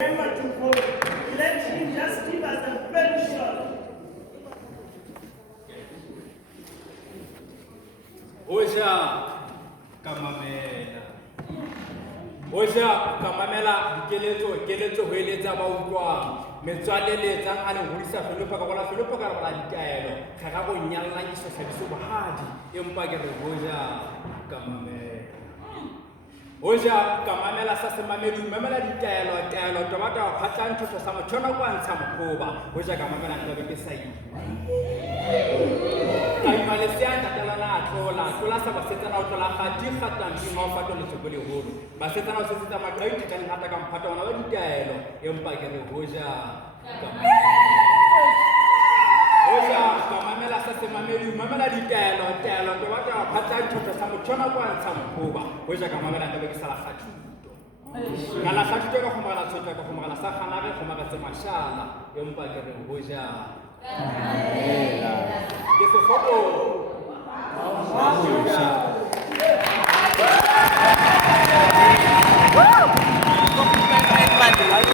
Remember to vote. Let him just give us a very short. Hoja kamamela. Hoja kamamela dikeletso ho eletsa ba utlwang. Metswalle le etsang a le hodisa hlompha ka bala ditaelo. Kga go nyalla ke sesadiso bahadi. Empa ke re hoja kamamela. Hoja kamamela sa se mamedi mamela ditaelo tobata wa phatlang thuso sa motho kwa ntsha mokgoba. Hoja kamamela ntlo be ke sa ile. Malaysia tatalana tlola sa basetsana o tlola ga di gatang di mo fa tlo letso le holo basetsana o setsa maqai thekane ngata ka mphato ona ba ditaelo empa ke re hoja kamamela sa se mamela ditaelo to batla phatsa thuto sa motho kwa ntsha mokgoba hoja kamamela ntse be ke sala khathuto ngala khathuto ka go magala tshotla ka go magala sa khanare go magatse mashala empa ke re hoja ke se foto